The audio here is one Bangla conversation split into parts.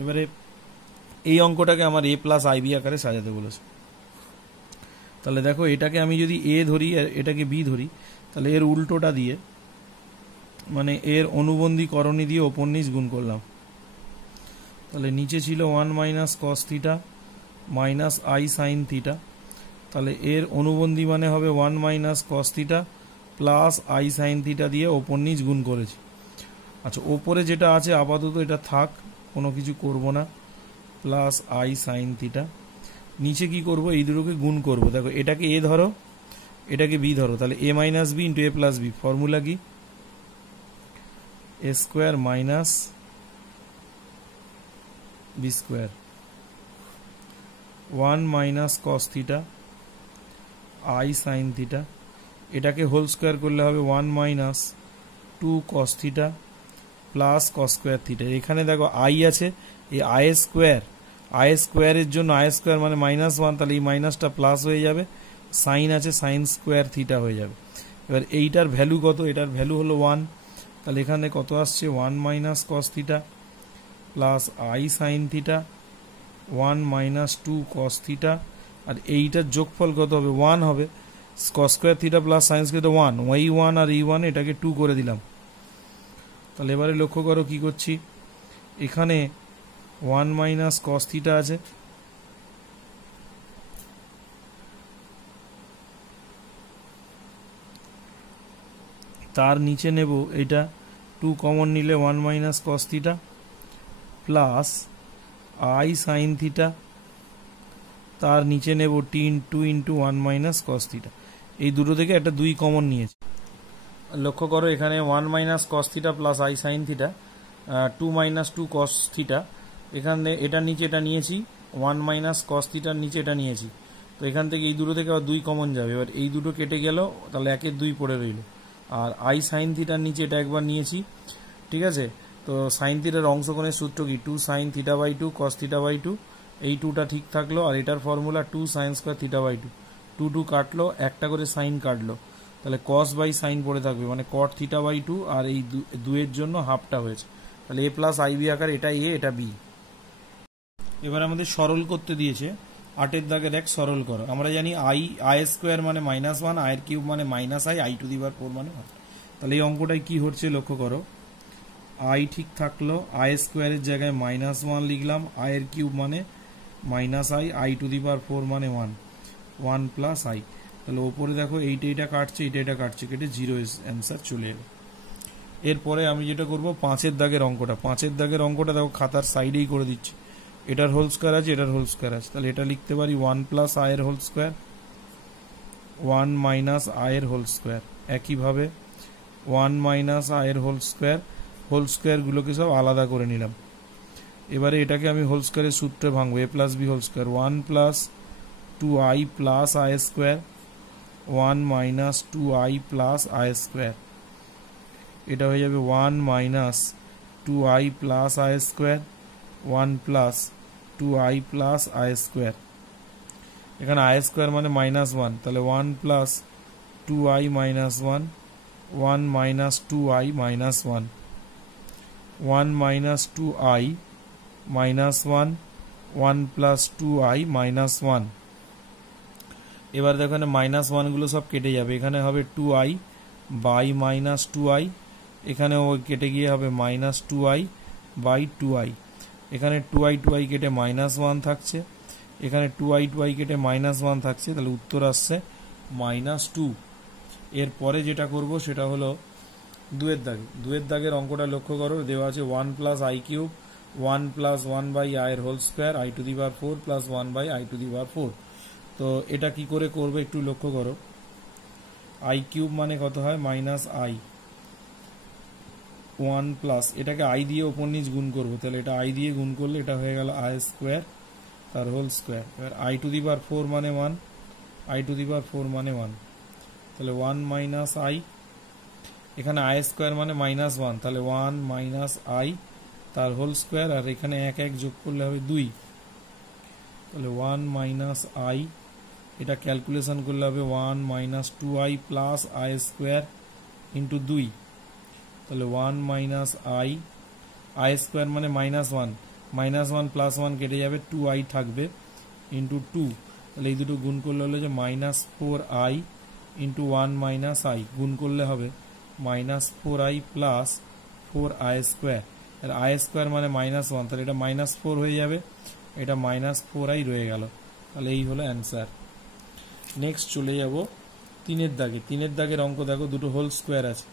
এবারে এই অঙ্কটাকে আমার a প্লাস আইবি আকারে সাজাতে বলেছে। তাহলে দেখো এটাকে আমি যদি a ধরি আর এটাকে b ধরি, তাহলে এর উল্টোটা দিয়ে মানে এর অনুবন্ধী করণী দিয়ে ওপর নিচ গুণ করলাম। তাহলে নিচে ছিল 1 minus cos theta minus I sine theta, তাহলে এর অনুবন্ধী মানে হবে 1 minus cos theta plus i sine theta দিয়ে ওপর নিচ গুণ করেছি। আচ্ছা, ওপরে যেটা আছে আপাতত এটা থাক, কোনো কিছু করব না, প্লাস আই সাইন থিটা। নিচে কি করব, এই দুটোকে গুণ করব। দেখো এটাকে এ ধরো, এটাকে বি ধরো, তাহলে A minus B into A plus B, formula কি A square minus B square, 1 minus cos theta i sine theta, এটাকে হোল স্কোয়ার করলে হবে 1 minus 2 cos theta plus cos square theta. এখানে দেখো আই আছে, এই আই স্কোয়ারের জন্য আই স্কোয়ার মানে -1, তাহলে এই মাইনাসটা প্লাস হয়ে যাবে, সাইন আছে সাইন স্কোয়ার থিটা হয়ে যাবে। এবার এইটার ভ্যালু কত, এটার ভ্যালু হলো 1, তাহলে এখানে কত আসছে 1 minus cos theta plus i sine theta 1 minus 2 cos theta, আর এইটার যোগফল কত হবে 1 হবে, cos square theta plus sine square 1, ওই 1 আর এই 1 এটাকে 2 করে দিলাম। তাহলে এবারে লক্ষ্য করো কি করছি, এখানে 1 মাইনাস কস থিটা আছে, তার নিচে নেব এটা 2 কমন নিলে 1 minus cos theta plus i sine theta, তার নিচে নেব 2 ইন্টু 1 মাইনাস কস থিটা। এই দুটো থেকে একটা 2 কমন নিয়েছি। লক্ষ্য করো এখানে 1 minus cos theta plus i sine theta, 2 minus 2 cos theta, এখানে এটার নিচে এটা নিয়েছি, 1 মাইনাস কস থিটার নিচে এটা নিয়েছি, তো এখান থেকে এই দুটো থেকে আবার 2 কমন যাবে। এবার এই দুটো কেটে গেল, তাহলে 1 এর 2 পড়ে রইল, আর আই সাইন থিটার নিচে এটা একবার নিয়েছি, ঠিক আছে। তো সাইন থিটার অংশকোণের সূত্র কি 2 sine theta by 2 cos theta by 2, এই 2টা ঠিক থাকলো, আর এটার formula 2 sine square theta by 2, 2 কাটলো, একটা করে সাইন কাটলো, তাহলে কস বাই সাইন পড়ে থাকবে, মানে কট থিটা বাই 2, আর এই 2 এর জন্য হাফটা হয়েছে, তাহলে এ প্লাস আইবি আকার, এটা এ এটা বি। এবার আমাদের সরল করতে দিয়েছে, 8 দাগে দেখ সরল করো। আমরা জানি আই স্কোয়ার মানে -1, আয়ের কিউব মানে minus I to the power 4 মানে 1। তাহলে এই অঙ্কটায় কি হচ্ছে লক্ষ্য করো, আই ঠিক থাকলো, আই স্কোয়ারের জায়গায় -1 লিখলাম, আয়ের কিউব মানে minus I to the power 4 মানে 1 প্লাস আই। তাহলে ওপরে দেখো এইটা কাটছে, এটা কাটছে, কেটে 0 অ্যান্সার চলে এলো। এরপরে আমি যেটা করব 5 দাগের অঙ্কটা দেখো খাতার সাইডেই করে দিচ্ছি, এটার হোল স্কোয়ার আছে, এটার হোল স্কোয়ার আছে, তাহলে এটা লিখতে পারি 1 প্লাস আয়ের হোল স্কোয়ার 1 মাইনাস আয়ের হোল স্কোয়ার, একইভাবে 1 মাইনাস আয়ের হোল স্কোয়ারগুলোকে সব আলাদা করে নিলাম। এবারে এটাকে আমি হোল স্কোয়ারের সূত্রে ভাঙবো, A plus B whole square 1 plus 2i plus i square 1 minus 2i plus i square, এটা হয়ে যাবে 1 minus 2i plus i square 1 plus 2i plus i square. এখানে আই স্কোয়ার মানে -1, তাহলে 1 plus 2i minus 1, 1 minus 2i minus 1, 1 minus 2i minus 1, 1 plus 2i minus 1। এবার দেখো এখানে -1 গুলো সব কেটে যাবে, এখানে হবে 2i বাই মাইনাস 2i, এখানেও কেটে গিয়ে হবে -2i বাই 2i, এখানে 2i কেটে -1 থাকছে, এখানে 2i কেটে -1 থাকছে, তাহলে উত্তর আসছে -2। এরপরে যেটা করব সেটা হলো 2 দাগের অঙ্কটা লক্ষ্য করো, দেওয়া আছে 1 plus i cube 1 plus 1 by আয়ের whole square i to the power 4 plus 1 by i to the power 4। তো এটা কি করে করবে একটু লক্ষ্য করো, আই কিউব মানে কত হয় মাইনাস আই, 1 প্লাস এটাকে আই দিয়ে ওপর নিচ গুণ করবো, তাহলে এটা আই দিয়ে গুণ করলে এটা হয়ে গেল আই স্কোয়ার তার হোল স্কোয়ার, এবার আই টু দি পাওয়ার 4 মানে 1, আই টু দি পাওয়ার 4 মানে 1, তাহলে 1 মাইনাস আই, এখানে আই স্কোয়ার মানে -1, তাহলে 1 মাইনাস আই তার হোল স্কোয়ার, আর এখানে 1 যোগ করলে হবে 2, তাহলে 1 মাইনাস আই, এটা ক্যালকুলেশন করলে হবে 1 minus 2i plus i square into 2, তাহলে 1 মাইনাস আই স্কোয়ার মানে -1, -1 + 1 কেটে যাবে, 2i থাকবে ইন্টু 2, তাহলে এই দুটো গুণ করলে হলো যে -4i ইন্টু 1 - i, গুণ করলে হবে -4i প্লাস 4i², আর i² মানে -1, তাহলে এটা -4 হয়ে যাবে, এটা -4i রয়ে গেল, তাহলে এই হলো অ্যান্সার। নেক্সট চলে যাব 3-এর দাগে। 3-এর দাগের অঙ্ক দেখো, দুটো হোল স্কোয়ার আছে,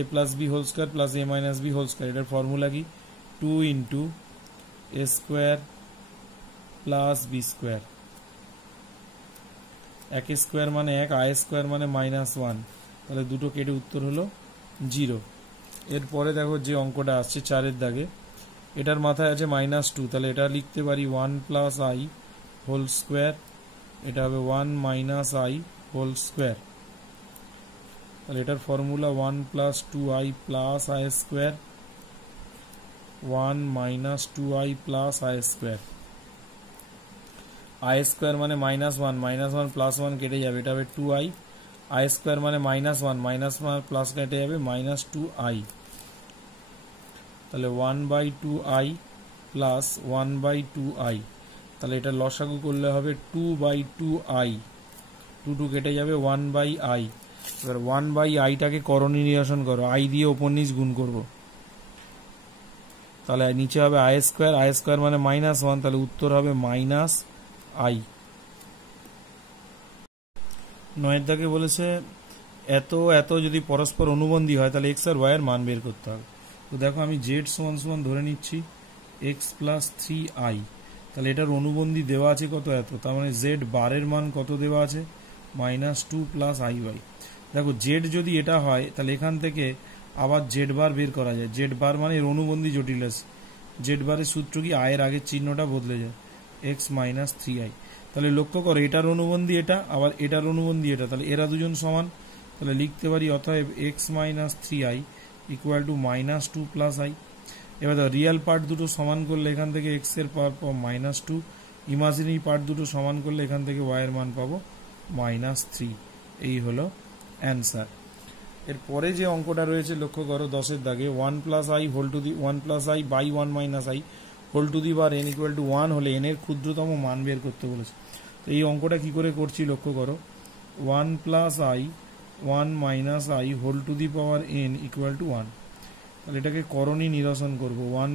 a + b whole square plus a - b whole square, এটার ফর্মুলা কি 2 ইন্টু a² প্লাস b², 1² মানে 1, i² মানে -1, তাহলে দুটো কেটে উত্তর হলো 0। এরপরে দেখো যে অঙ্কটা আসছে 4-এর দাগে, এটার মাথায় আছে -2, তাহলে এটা লিখতে পারি 1 + i হোল স্কোয়ার, এটা হবে 1 - i হোল স্কোয়ার, তাহলে এটার formula 1 + 2i plus i², 1 - 2i plus i², i² মানে -1, -1 + 1 কেটে যাবে, এটা হবে 2i, i² মানে -1, -1 প্লাস কেটে যাবে -2i, তাহলে 1/2i প্লাস 1/2i, তাহলে এটা লসাগু করলে হবে 2/2i, 2 কেটে যাবে 1/i, এবার 1/iটাকে করণী নিরসন করো, i দিয়ে ওপর নিচ গুণ করব, তাহলে নিচে হবে i² মানে -1, তাহলে উত্তর হবে -i। 9-এর দাগে বলেছে এত এত যদি পরস্পর অনুবন্ধী হয় তাহলে x আর y এর মান বের করতে হবে। তো দেখো আমি z = ধরে নিচ্ছি x + 3i, তাহলে এটার অনুবন্ধী দেওয়া আছে কত এত, তার মানে z বারের মান কত দেওয়া আছে -2 + iy। দেখো z যদি এটা হয় তাহলে এখান থেকে আবার z বার বের করা যায়, z বার মানে এর অনুবন্ধী জটিল আছে, z বারের সূত্র কি i এর আগের চিহ্নটা বদলে যায়, x - 3i, তাহলে লক্ষ্য করো এটার অনুবন্ধী এটা, আবার এটার অনুবন্ধী এটা, তাহলে এরা দুজন সমান, তাহলে লিখতে পারি অতএব x - 3i = -2 + i। এবার দেখো রিয়েল পার্ট দুটো সমান করলে এখান থেকে x এর পাওয়ার পাবো -2, ইমাজিনারি পার্ট দুটো সমান করলে এখান থেকে y এর মান পাবো -3, এই হলো অ্যান্সার। এরপরে যে অঙ্কটা রয়েছে লক্ষ্য করো 10-এর দাগে, 1 + i whole to the 1 + i by 1 - i whole to the বার n = 1 হলে n এর ক্ষুদ্রতম মান বের করতে বলেছে। তো এই অঙ্কটা কি করে করছি লক্ষ্য করো, 1 + i 1 - i whole to the power n = 1, তাহলে এটাকে করণী নিরসন করব, 1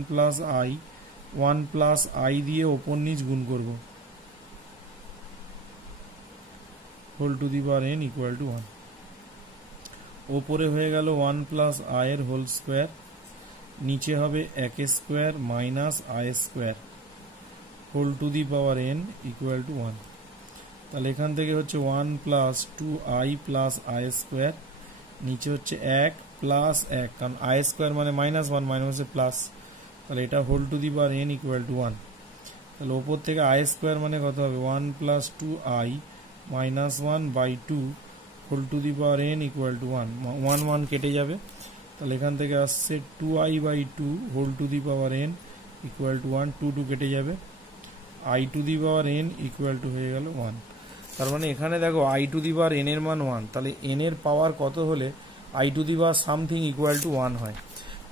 + i দিয়ে ওপর নিচ গুণ করব, whole to the power n = 1, ওপরে হয়ে গেল 1 + i এর হোল স্কোয়ার, নিচে হবে 1² - i² whole to the power n = 1, তাহলে এখান থেকে হচ্ছে 1 + 2i প্লাস i², নিচে হচ্ছে 1 + 1, কারণ i² মানে -1 মাইনাসে প্লাস, তাহলে এটা whole to the power n = 1, তাহলে ওপর থেকে i² মানে কত হবে 1 + 2i - 1/2 whole to the power n = 1, 1 1 কেটে যাবে, তাহলে এখান থেকে আসছে 2i/2 whole to the power n = 1, 2 2 কেটে যাবে, i to the power n = হয়ে গেল 1, তার মানে এখানে দেখো i to the power n এর মান 1, তাহলে n এর পাওয়ার কত হলে i to the power something = 1 হয়।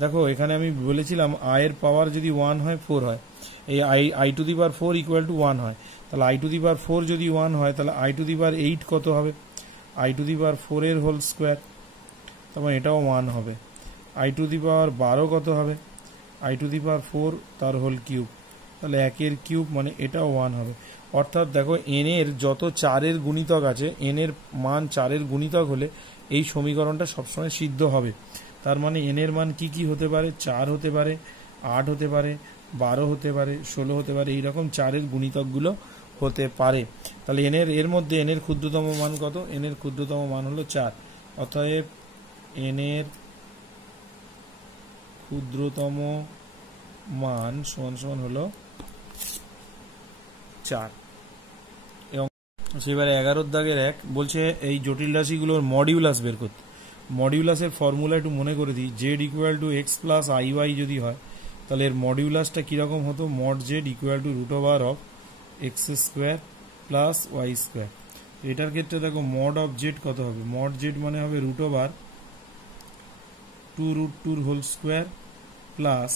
দেখো এখানে আমি বলেছিলাম i এর পাওয়ার যদি 1 হয় 4 হয়, এই i টু দি পাওয়ার 4 = 1 হয়, তাহলে i টু দি পাওয়ার 4 যদি 1 হয় তাহলে i টু দি পাওয়ার 8 কত হবে, i টু দি পাওয়ার 4 এর হোল স্কোয়ার, তার মানে এটাও 1 হবে, i টু দি পাওয়ার 12 কত হবে, i টু দি পাওয়ার 4 তার হোল কিউব, তাহলে 1 এর কিউব মানে এটাও 1 হবে। অর্থাৎ দেখো n এর যত 4 এর গুণিতক আছে, n এর মান 4 এর গুণিতক হলে এই সমীকরণটা সবসময় সিদ্ধ হবে। তার মানে n এর মান কি কি হতে পারে, 4 হতে পারে, 8 হতে পারে, 12 হতে পারে, 16 হতে পারে, এইরকম 4 এর গুণিতকগুলো হতে পারে। তাহলে এর মধ্যে n এর ক্ষুদ্রতম মান কত, n এর ক্ষুদ্রতম মান হলো 4, অতএব n এর ক্ষুদ্রতম মান সমান হলো 4। এবং সেবারে 11-র দাগের 1 বলছে এই জটিল রাশিগুলোর মডিউলাস বের করতে। মডিউলাসের ফর্মুলা একটু মনে করে দিই, z = x + iy যদি হয় তাহলে এর মডিউলাসটা কীরকম হতো, mod z √ (x² + y²), এটার ক্ষেত্রে দেখো mod of z কত হবে, mod z মানে হবে √2√2²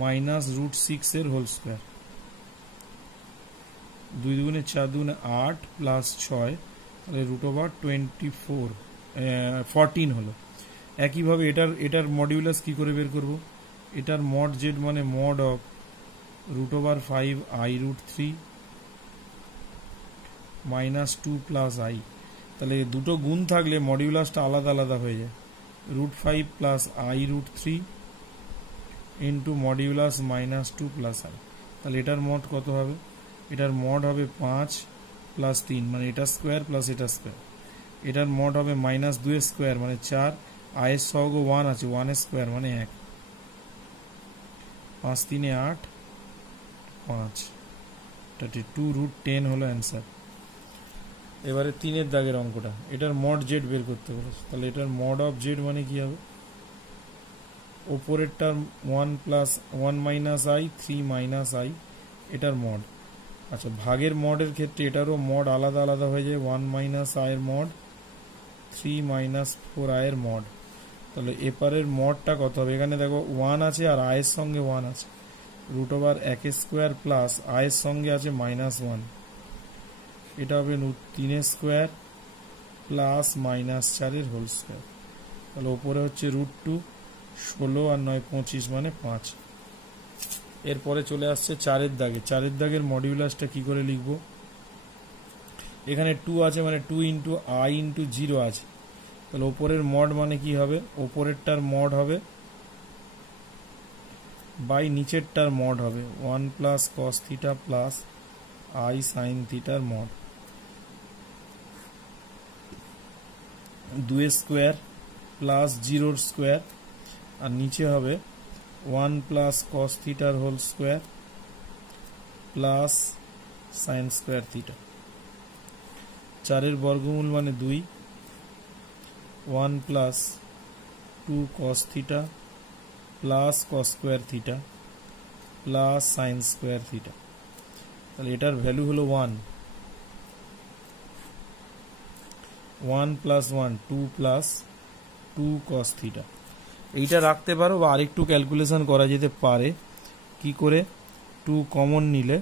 মাইনাস রুট 6 এর হোল স্কোয়ার, 2 দুগুণে 4 দুগুণে 8 প্লাস 6, তাহলে রুট ওভার 14 হলো। একইভাবে এটার মডিউলাস কি করে বের করব? এটার মড জেড মানে mod of root over 5 i root 3 minus 2 plus i, তাহলে দুটো গুণ থাকলে মডিউলাসটা আলাদা আলাদা হয়ে যায়। Root 5 plus i root 3 into modulus minus 2 plus i, তাহলে এটার মড কত হবে? এটার মড হবে 5 প্লাস 3 মানে এটা স্কোয়ার প্লাস এটা স্কোয়ার। এটার মড হবে মাইনাস 2 স্কোয়ার মানে 4, আয়ের সহগ 1 আছে, 1 স্কোয়ার মানে 1, 5 3 8 5, 2 রুট 10 হলো অ্যান্সার। এবারে 3 দাগের অঙ্কটা, এটার মড জেড বের করতে বলেছে, তাহলে এটার মড অফ জেড মানে কি হবে? ওপরেরটার 1 plus 1 minus I 3 minus I, এটার মড। আচ্ছা, ভাগের মডের ক্ষেত্রে এটারও মড আলাদা আলাদা হয়ে যায়, 1 মাইনাস আয়ের মড 3 মাইনাস 4 আয়ের মড। তাহলে এপারের মডটা কত হবে? এখানে দেখো 1 আছে আর আয়ের সঙ্গে 1 আছে, রুট ওভার 1 স্কোয়ার প্লাস আয়ের সঙ্গে আছে মাইনাস 1, এটা হবে 3 স্কোয়ার প্লাস মাইনাস 4 এর হোল স্কোয়ার। তাহলে ওপরে হচ্ছে রুট 2, 16 আর 9 25 মানে 5। এরপরে চলে আসছে 4 দাগে। 4 দাগের মডিউলাসটা কি করে লিখবো? এখানে 2 আছে মানে 2 ইন্টু আই ইন্টু 0 আছে, তাহলে ওপরের মড মানে কি হবে? ওপরেরটার মড হবে বাই নিচেরটার মড হবে 1 plus cos theta plus i sine থিটার মড, 2 স্কোয়ার প্লাস 0 স্কোয়ার, আর নিচে হবে 1 প্লাস কস থিটার whole square plus sine square theta. 4 বর্গমূল মানে 2, 1 plus 2 cos theta plus cos square theta plus sine square theta, তাহলে এটার ভ্যালু হলো 1, 1 প্লাস 1 2 প্লাস 2 কস থিটা। এইটা রাখতে পারো বা আরেকটু ক্যালকুলেশন করা যেতে পারে। কি করে? 2 কমন নিলে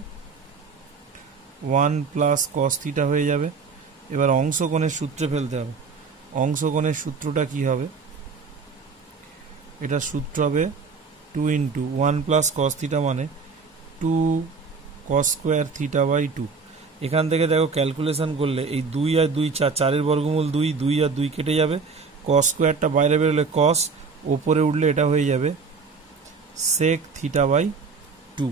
1 প্লাস কস থিটা হয়ে যাবে। এবার অংশকোণের সূত্রে ফেলতে হবে। অংশকোণের সূত্রটা কি হবে? এটা সূত্র হবে 2 ইন্টু 1 প্লাস কস থিটা মানে 2 কস স্কোয়ার থিটা বাই 2। এখান থেকে দেখো ক্যালকুলেশন করলে এই 2 আর 2 4 বর্গমূল 2, 2 আর 2 কেটে যাবে, কস স্কোয়ারটা বাইরে বেরোলে কস, ওপরে উঠলে এটা হয়ে যাবে সেক থিটা বাই 2।